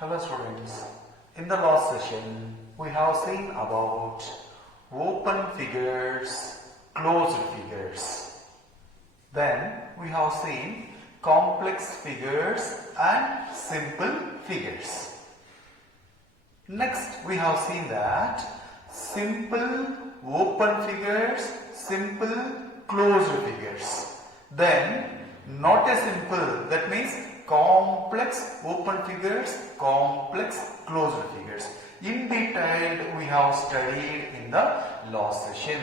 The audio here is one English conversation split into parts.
Hello students, in the last session we have seen about open figures, closed figures. Then we have seen complex figures and simple figures. Next we have seen that simple open figures, simple closed figures. Then not a simple, that means complex open figures, complex closed figures. In detail we have studied in the last session.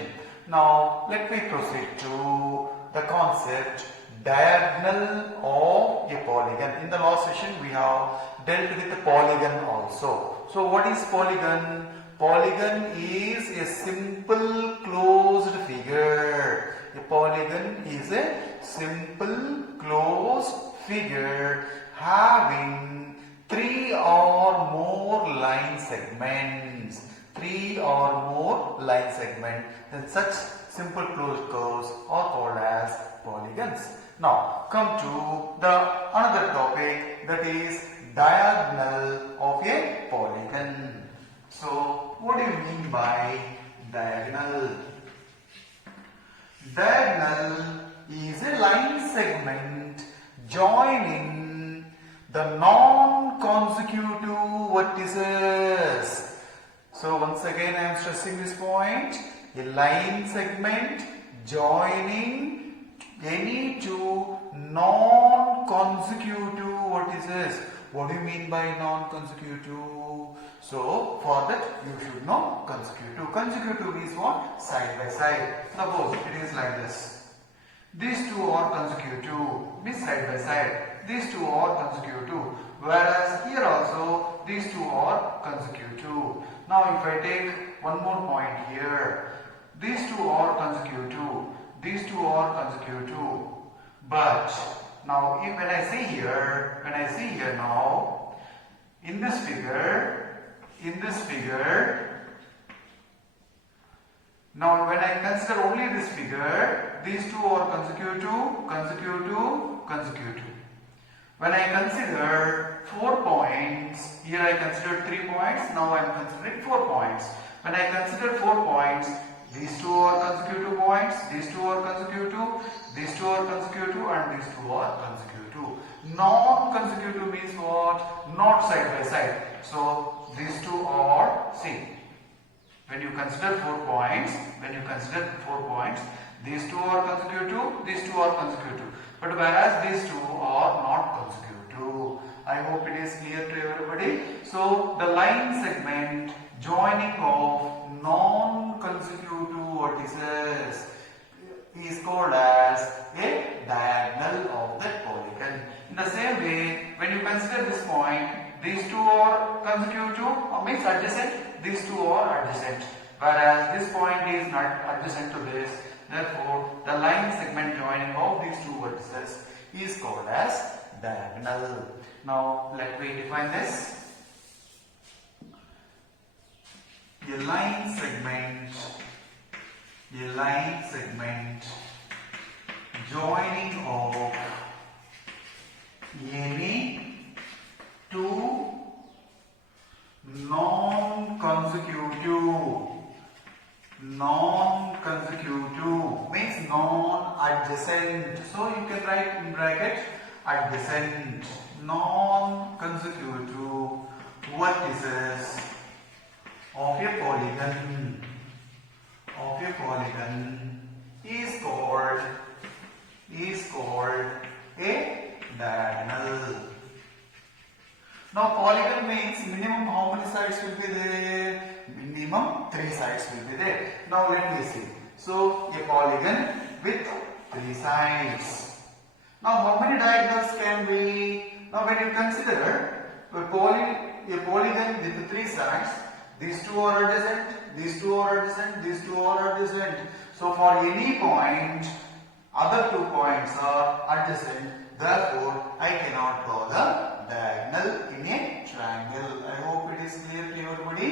Now let me proceed to the concept diagonal of a polygon. In the last session we have dealt with the polygon also. So what is polygon? Polygon is a simple closed figure. A polygon is a simple closed figure having 3 or more line segments. 3 or more line segments. Then such simple closed curves are called as polygons. Now come to the another topic, that is diagonal of a polygon. So what do you mean by diagonal? Diagonal is a line segment joining the non-consecutive vertices. So once again I am stressing this point, a line segment joining any two non-consecutive vertices. What do you mean by non-consecutive? So for that you should know consecutive. Consecutive is what? Side by side. Suppose it is like this. These two are consecutive, means side by side. These two are consecutive. Whereas here also these two are consecutive. Now if I take one more point here, these two are consecutive. These two are consecutive. But now if when I see here now, in this figure, now when I consider only this figure, these two are consecutive, consecutive, consecutive. When I consider 4 points, here I considered 3 points, now I am considering 4 points. When I consider 4 points, these two are consecutive points, these two are consecutive, these two are consecutive, and these two are consecutive. Non-consecutive means what? Not side by side. So these two are, see, when you consider 4 points, these two are consecutive, these two are consecutive. But whereas these two are not consecutive. I hope it is clear to everybody. So the line segment joining of non-consecutive vertices is called as a diagonal of that polygon. In the same way, when you consider this point, these two are consecutive, means adjacent, these two are adjacent. Whereas this point is not adjacent to this. Therefore, the line segment joining of these two vertices is called as diagonal. Now, let me define this. A line segment joining of any two non-consecutive means non-adjacent. So you can write in bracket adjacent. Non-consecutive vertices of a polygon is called a diagonal. Now polygon means minimum how many sides will be there? Minimum 3 sides will be there. Now let me see. So a polygon with 3 sides. Now how many diagonals can be? Now when you consider a polygon with 3 sides, these two are adjacent, these two are adjacent, these two are adjacent. So for any point, other 2 points are adjacent. Therefore, I cannot draw the diagonal in a triangle. I hope it is clear to everybody.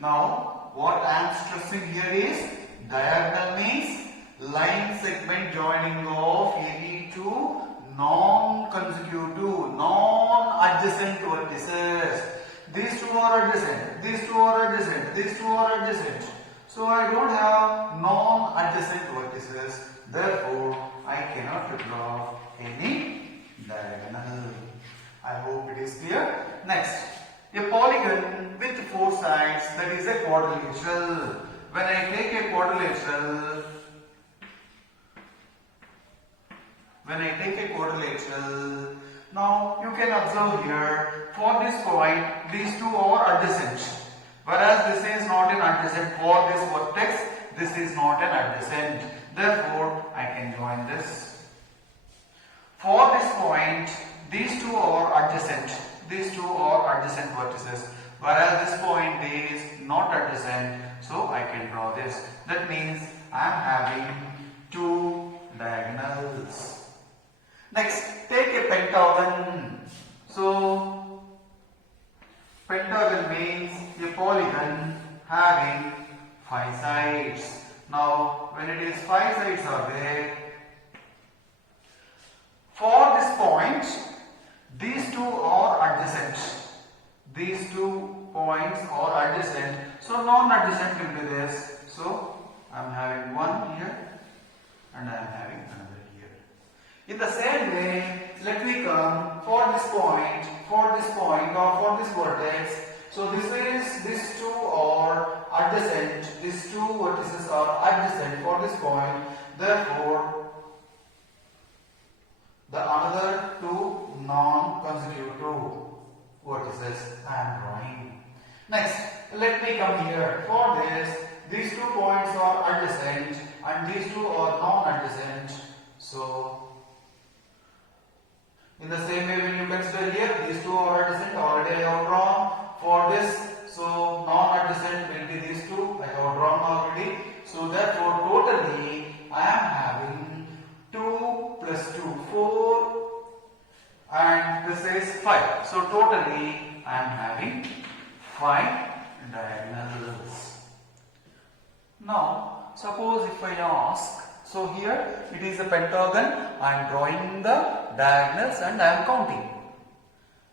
Now, what I am stressing here is diagonal means line segment joining of any two non-consecutive, non-adjacent vertices. are adjacent, these two are adjacent, these two are adjacent. So I don't have non-adjacent vertices. Therefore, I cannot draw any diagonal. I hope it is clear. Next, a polygon with four sides, that is a quadrilateral. When I take a quadrilateral, now you can observe here, for this point, these two are adjacent. Whereas this is not an adjacent. For this vertex, this is not an adjacent. Therefore, I can join this. For this point, these two are adjacent. These two are adjacent vertices. Whereas this point is not adjacent. So I can draw this. That means I am having two diagonals. Next, take a pentagon. So, pentagon means a polygon having 5 sides. Now, when it is 5 sides are there, for this point, these two are adjacent. These 2 points are adjacent. So, non-adjacent will be this. So, I am having one here and I am having another here. In the same way, let me come for this point or for this vertex. So these two are adjacent. These two vertices are adjacent for this point. Therefore, the another 2 non-consecutive vertices I am drawing. Next, let me come here. For this, these 2 points are adjacent and these 2 are non-adjacent. So, in the same way, when you consider here, these 2 are adjacent, already I have drawn. For this, so non-adjacent will be these 2, I have drawn already. So therefore, totally I am having 2 plus 2, 4 and this is 5. So totally I am having 5 diagonals. Now, suppose if I ask, so here it is a pentagon, I am drawing the diagonals and I am counting.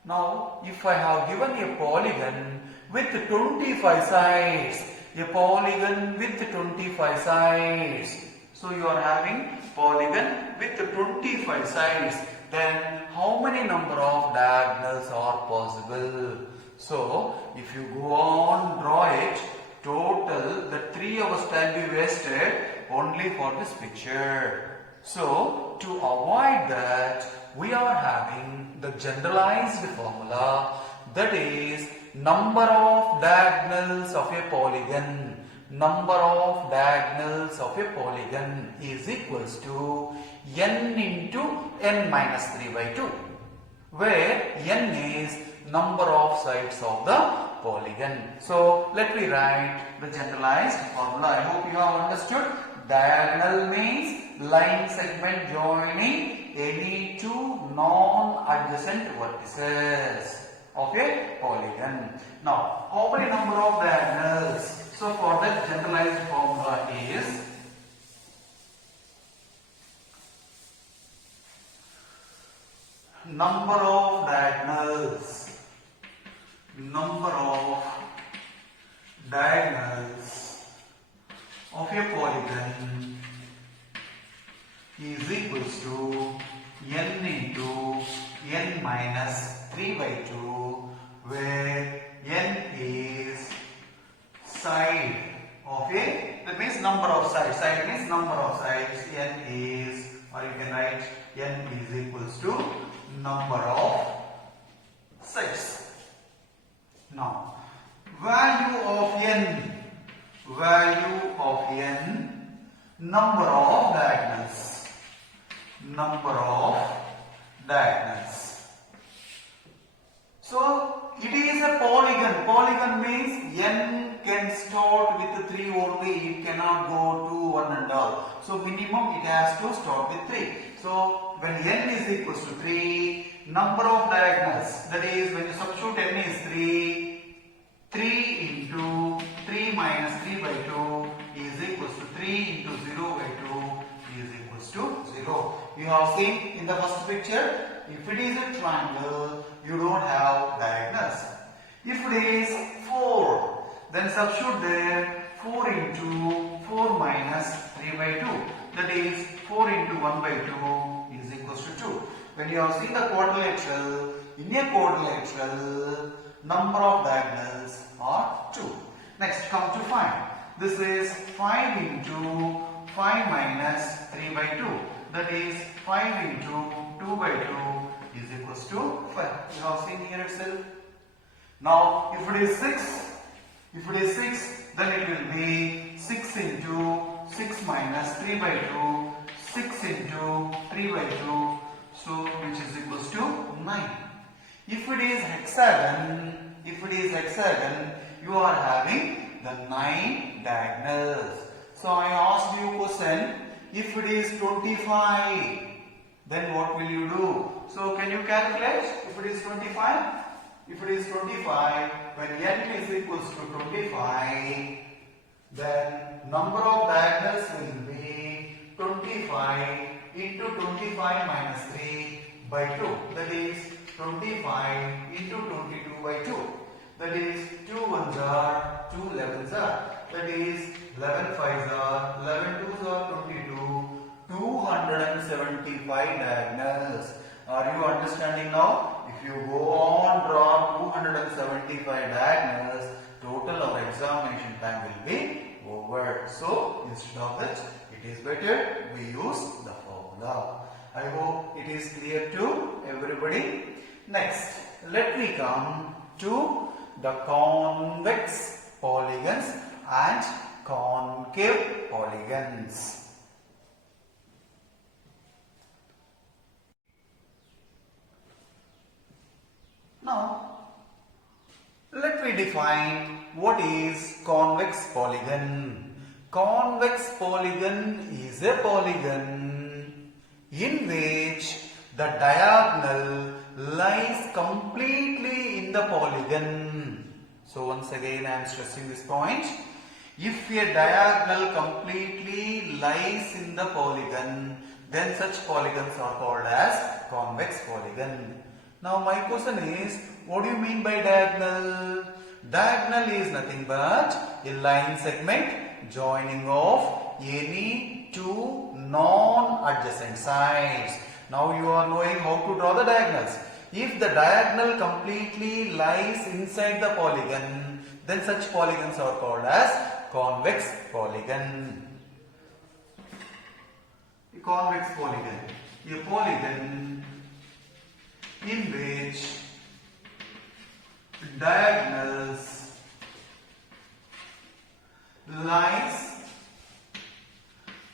Now, if I have given a polygon with 25 sides, so you are having polygon with 25 sides, then how many number of diagonals are possible? So, if you go on draw it, total the 3 hours time be wasted only for this picture. So, to avoid that, we are having the generalized formula, that is number of diagonals of a polygon. Number of diagonals of a polygon is equals to n into n minus 3 by 2, where n is number of sides of the polygon. So, let me write the generalized formula. I hope you have understood. Diagonal means line segment joining any 2 non-adjacent vertices of a polygon. Now, how many number of diagonals? So, for that generalized formula is number of diagonals of a polygon is equals to n into n minus 3 by 2, where n is side of a, that means number of sides. Side means number of sides. N is, or you can write n is equals to number of sides. Now, value of n, number of diagonals. So, it is a polygon. Polygon means n can start with 3 only, it cannot go to 1 and all. So, minimum it has to start with 3. So, when n is equals to 3, number of diagonals, that is when you substitute n is 3 into 3 minus 3 by 2 is equals to 3 into 0 by 2 is equals to 0. You have seen in the first picture, if it is a triangle, you don't have diagonals. If it is 4, then substitute there 4 into 4 minus 3 by 2. That is 4 into 1 by 2 is equals to 2. When you have seen the quadrilateral, in a quadrilateral, number of diagonals are 2. Next, come to find. This is 5 into 5 minus 3 by 2. That is 5 into 2 by 2 is equals to 5. You have seen here itself. Now, if it is 6, then it will be 6 into 6 minus 3 by 2, 6 into 3 by 2, so which is equals to 9. If it is hexagon, you are having the 9 diagonals. So I asked you question, if it is 25, then what will you do? So can you calculate if it is 25? If it is 25, when n is equals to 25, then number of diagonals will be 25 into 25 minus 3 by 2. That is 25 into 22 by 2. That is 2 ones are, 2 11s are. That is 11 5s are, 11 2s are 22. 275 diagonals. Are you understanding now? If you go on draw 275 diagonals, total of examination time will be over. So instead of that, it is better we use the formula. I hope it is clear to everybody. Next, let me come to the convex polygons and concave polygons. Now, let me define what is convex polygon. Convex polygon is a polygon in which the diagonal lies completely in the polygon. So once again I am stressing this point. If a diagonal completely lies in the polygon, then such polygons are called as convex polygon. Now my question is, what do you mean by diagonal? Diagonal is nothing but a line segment joining of any two non-adjacent sides. Now you are knowing how to draw the diagonals. If the diagonal completely lies inside the polygon, then such polygons are called as convex polygon. A convex polygon, a polygon in which diagonals lies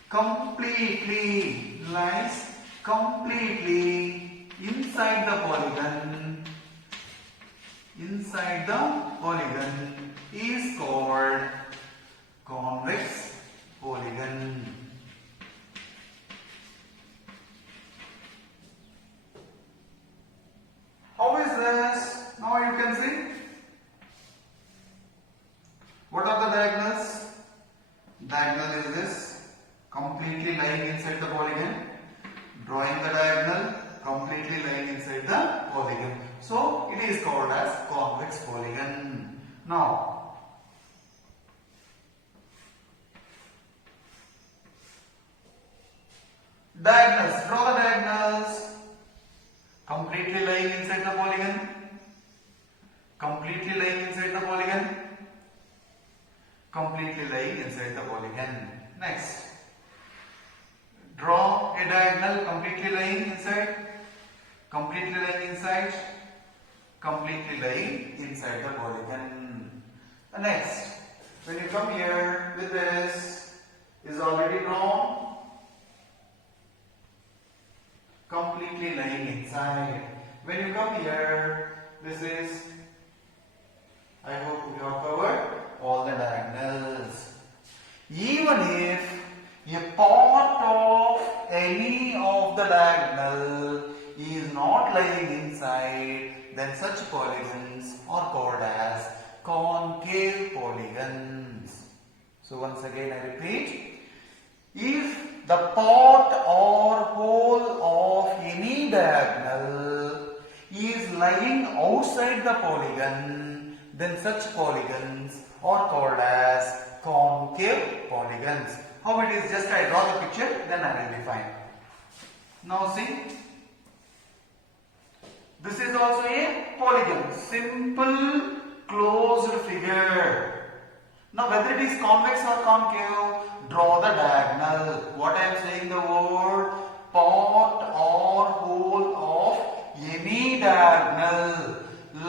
completely inside the polygon is called convex polygon. How is this? Now you can see. What are the diagonals? Diagonal is this, completely lying inside the polygon. Drawing the diagonal, completely lying inside the polygon. So it is called as convex polygon. Now, diagonals. Draw the diagonals. Completely lying inside the polygon. Completely lying inside the polygon. Completely lying inside the polygon. Next, draw a diagonal completely lying inside. Completely lying inside. Completely lying inside the polygon. Next, when you come here with this, is already drawn. Completely lying inside. When you come here, this is, I hope you have covered all the diagonals. Even if a part of any of the diagonal is not lying inside, then such polygons are called as concave polygons. So once again I repeat, if the part or whole of any diagonal is lying outside the polygon, then such polygons are called as concave polygons. How it is? Just I draw the picture, then I will define. Now see, this is also a polygon, simple closed figure. Now whether it is convex or concave, draw the diagonal. What I am saying, the word part or whole of any diagonal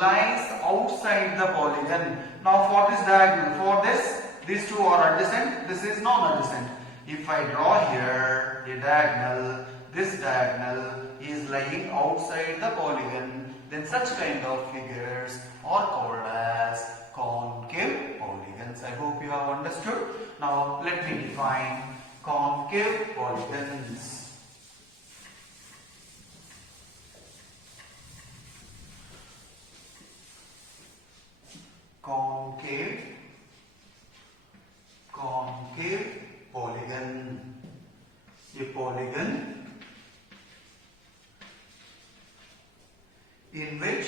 lies outside the polygon. Now for this diagonal, for this, these two are adjacent, this is non-adjacent. If I draw here a diagonal, this diagonal is lying outside the polygon, then such kind of figures are called as concave polygons. I hope you have understood. Now let me define concave polygons. Concave polygon. A polygon in which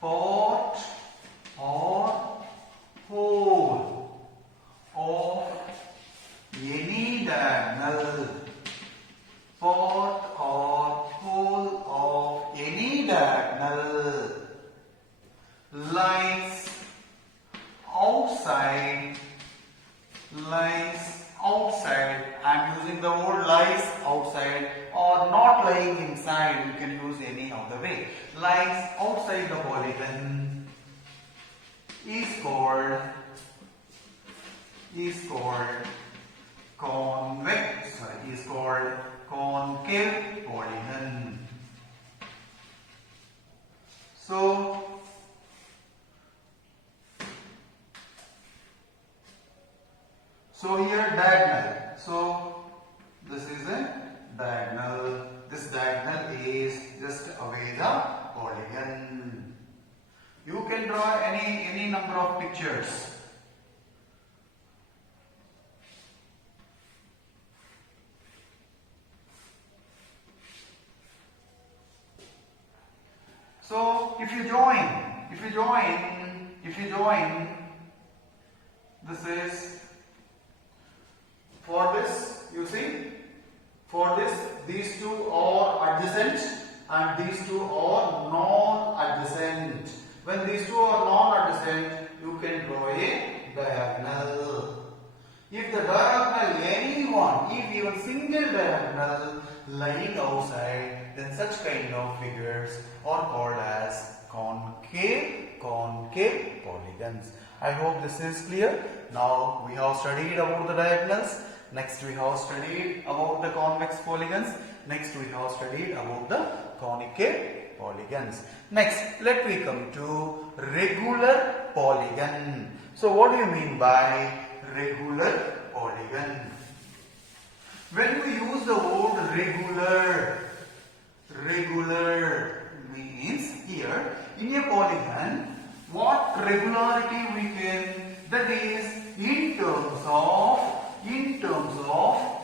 part or whole of any diagonal, part or whole of any diagonal lies outside. I am using the word lies outside or not lying inside. You can use any of the way. Lies outside the polygon is called convex. Is called concave polygon. So here diagonal. So this is a diagonal. This diagonal is just away the polygon. You can draw any number of pictures. So if you join, this is for this, you see, for this, these two are adjacent and these two are non-adjacent. When these two are non-adjacent, you can draw a diagonal. If the diagonal, if even single diagonal lying outside, then such kind of figures are called as concave polygons. I hope this is clear. Now we have studied about the diagonals. Next we have studied about the convex polygons. Next we have studied about the concave polygons. Next let me come to regular polygon. So what do you mean by regular polygon? When we use the word regular means here in a polygon what regularity we can, that is in terms of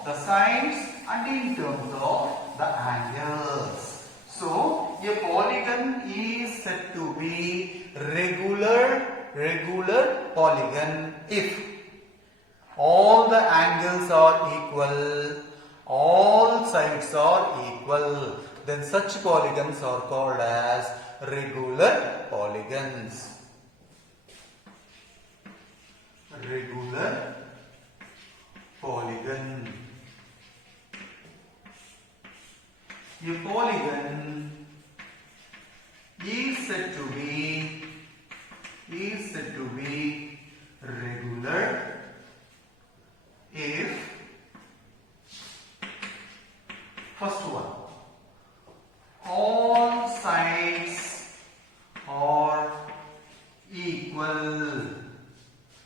the sides and in terms of the angles. So a polygon is said to be regular polygon if all the angles are equal, all sides are equal, then such polygons are called as regular polygons. Regular polygon. A polygon is said to be regular if first one, all sides are equal.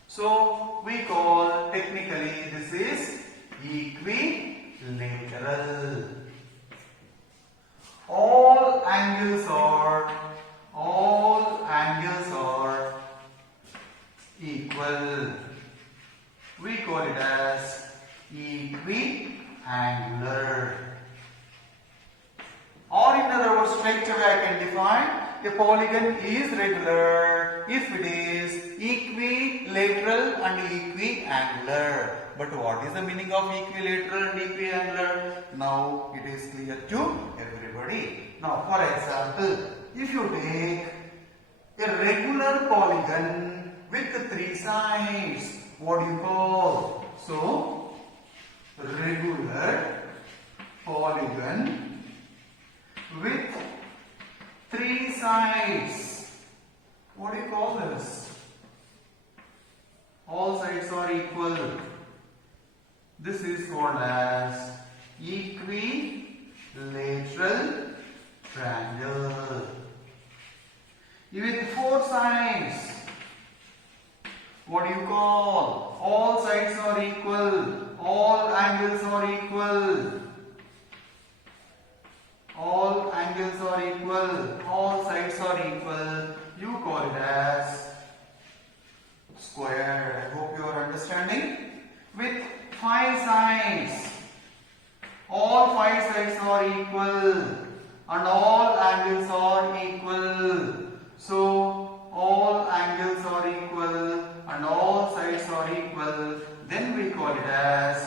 So we call technically this is equilateral. All angles are A polygon is regular if it is equilateral and equiangular. But what is the meaning of equilateral and equiangular? Now it is clear to everybody. Now for example, if you take a regular polygon with 3 sides, what do you call? So, regular polygon with 3 sides. What do you call this? All sides are equal. This is called as equilateral triangle. With 4 sides, what do you call? All sides are equal. All angles are equal. All angles are equal. All sides are equal. You call it as square. I hope you are understanding. With 5 sides, all 5 sides are equal and all angles are equal. So all angles are equal and all sides are equal. Then we call it as,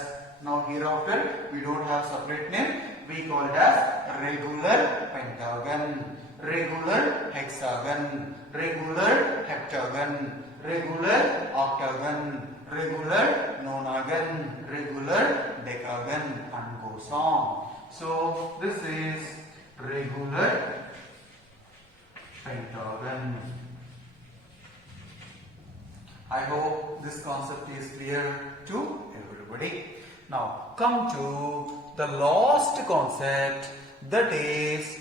now hereafter we don't have separate name, we call it as regular pentagon, regular hexagon, regular heptagon, regular octagon, regular nonagon, regular decagon, and goes on. So this is regular pentagon. I hope this concept is clear to everybody. Now come to the last concept, that is,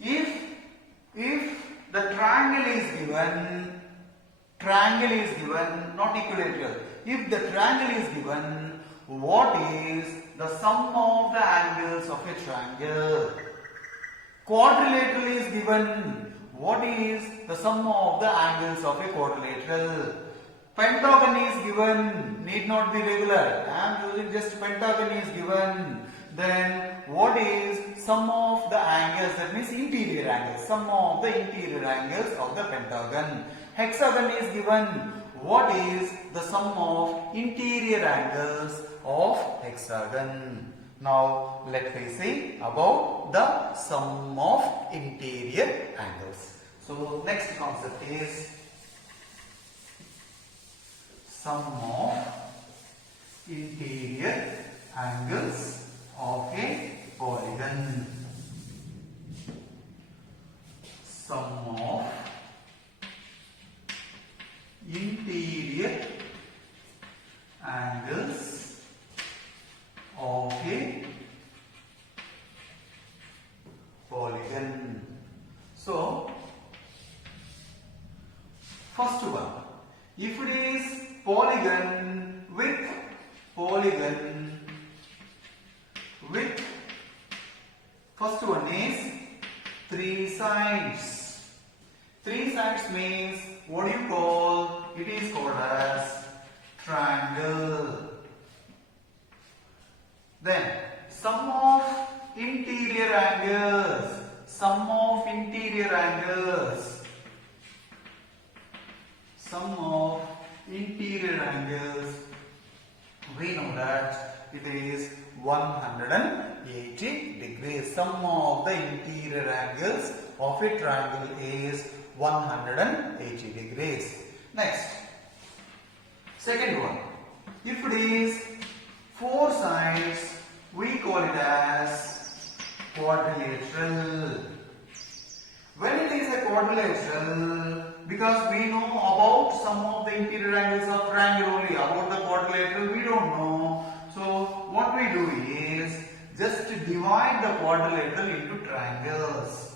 if the triangle is given, not equilateral, if the triangle is given, what is the sum of the angles of a triangle? Quadrilateral is given, what is the sum of the angles of a quadrilateral? Pentagon is given, need not be regular, I am using just pentagon is given. Then what is sum of the angles, that means interior angles, sum of the interior angles of the pentagon? Hexagon is given, what is the sum of interior angles of hexagon? Now let me see about the sum of interior angles. So next concept is sum of interior angles of a polygon. Sum of interior angles of a polygon. So first one, if it is polygon with first one is 3 sides. 3 sides means, what do you call? It is called as triangle. Then sum of interior angles, sum of interior angles, sum of interior angles, we know that it is 180 degrees. Sum of the interior angles of a triangle is 180 degrees. Next, second one, if it is 4 sides, we call it as quadrilateral. When it is a quadrilateral, because we know about some of the interior angles of triangle only, about the quadrilateral we don't know. So what we do is just divide the quadrilateral into triangles.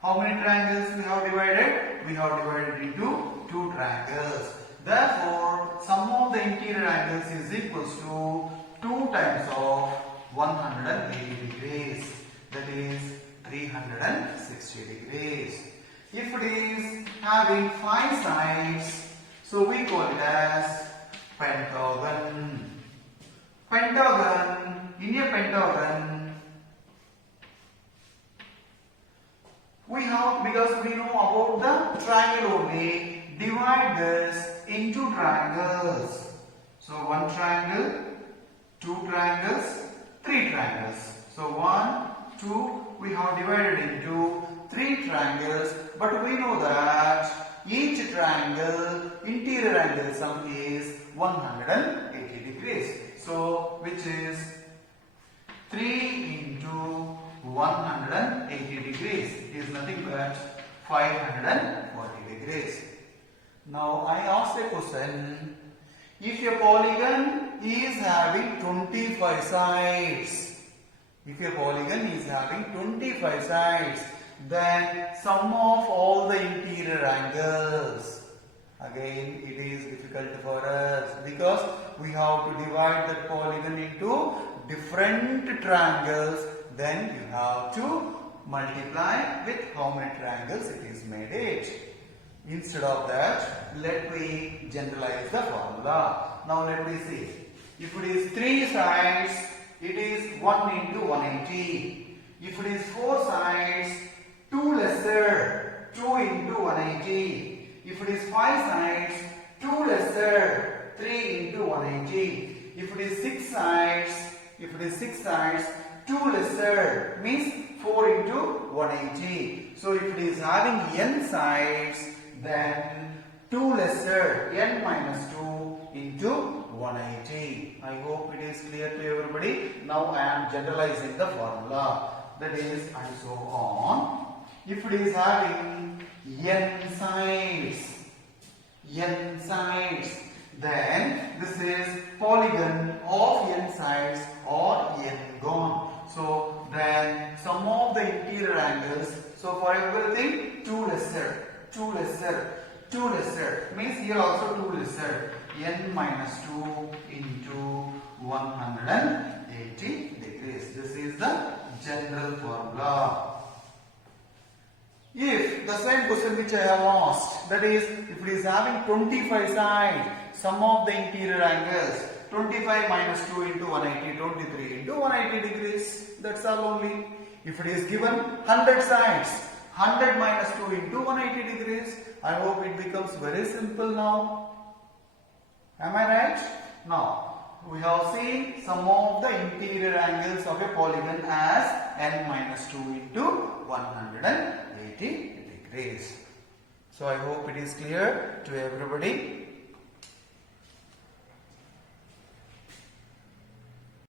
How many triangles we have divided? We have divided into 2 triangles. Therefore, sum of the interior angles is equals to 2 times of 180 degrees, that is 360 degrees. If it is having 5 sides, so we call it as pentagon. Pentagon, in a pentagon, We have, because we know about the triangle only, divide this into triangles. So one triangle, two triangles, three triangles. So 1, 2, we have divided into three triangles, but we know that each triangle interior angle sum is 180 degrees. So which is 3 into 180 degrees is nothing but 540 degrees. Now I ask a question. If a polygon is having 25 sides, then sum of all the interior angles. Again, it is difficult for us because we have to divide that polygon into different triangles. Then you have to multiply with how many triangles it is made it. Instead of that, let me generalize the formula. Now let me see. If it is 3 sides, it is 1 into 180. If it is 4 sides, 2 lesser, 2 into 180. If it is 5 sides, 2 lesser, 3 into 180. If it is 6 sides, 2 lesser means 4 into 180. So if it is having n sides, then 2 lesser, n minus 2 into 180. I hope it is clear to everybody. Now I am generalizing the formula. That is, and so on. If it is having n sides, then this is polygon of n sides or n gone. So then sum of the interior angles. So for everything 2 lesser means here also 2 lesser, n minus 2 into 180 degrees. This is the general formula. If the same question which I have asked, that is, if it is having 25 sides, sum of the interior angles, 25 minus 2 into 180, 23 into 180 degrees. That's all only. If it is given 100 sides, 100 minus 2 into 180 degrees. I hope it becomes very simple now. Am I right? Now, we have seen some of the interior angles of a polygon as n minus 2 into 180 degrees. So I hope it is clear to everybody.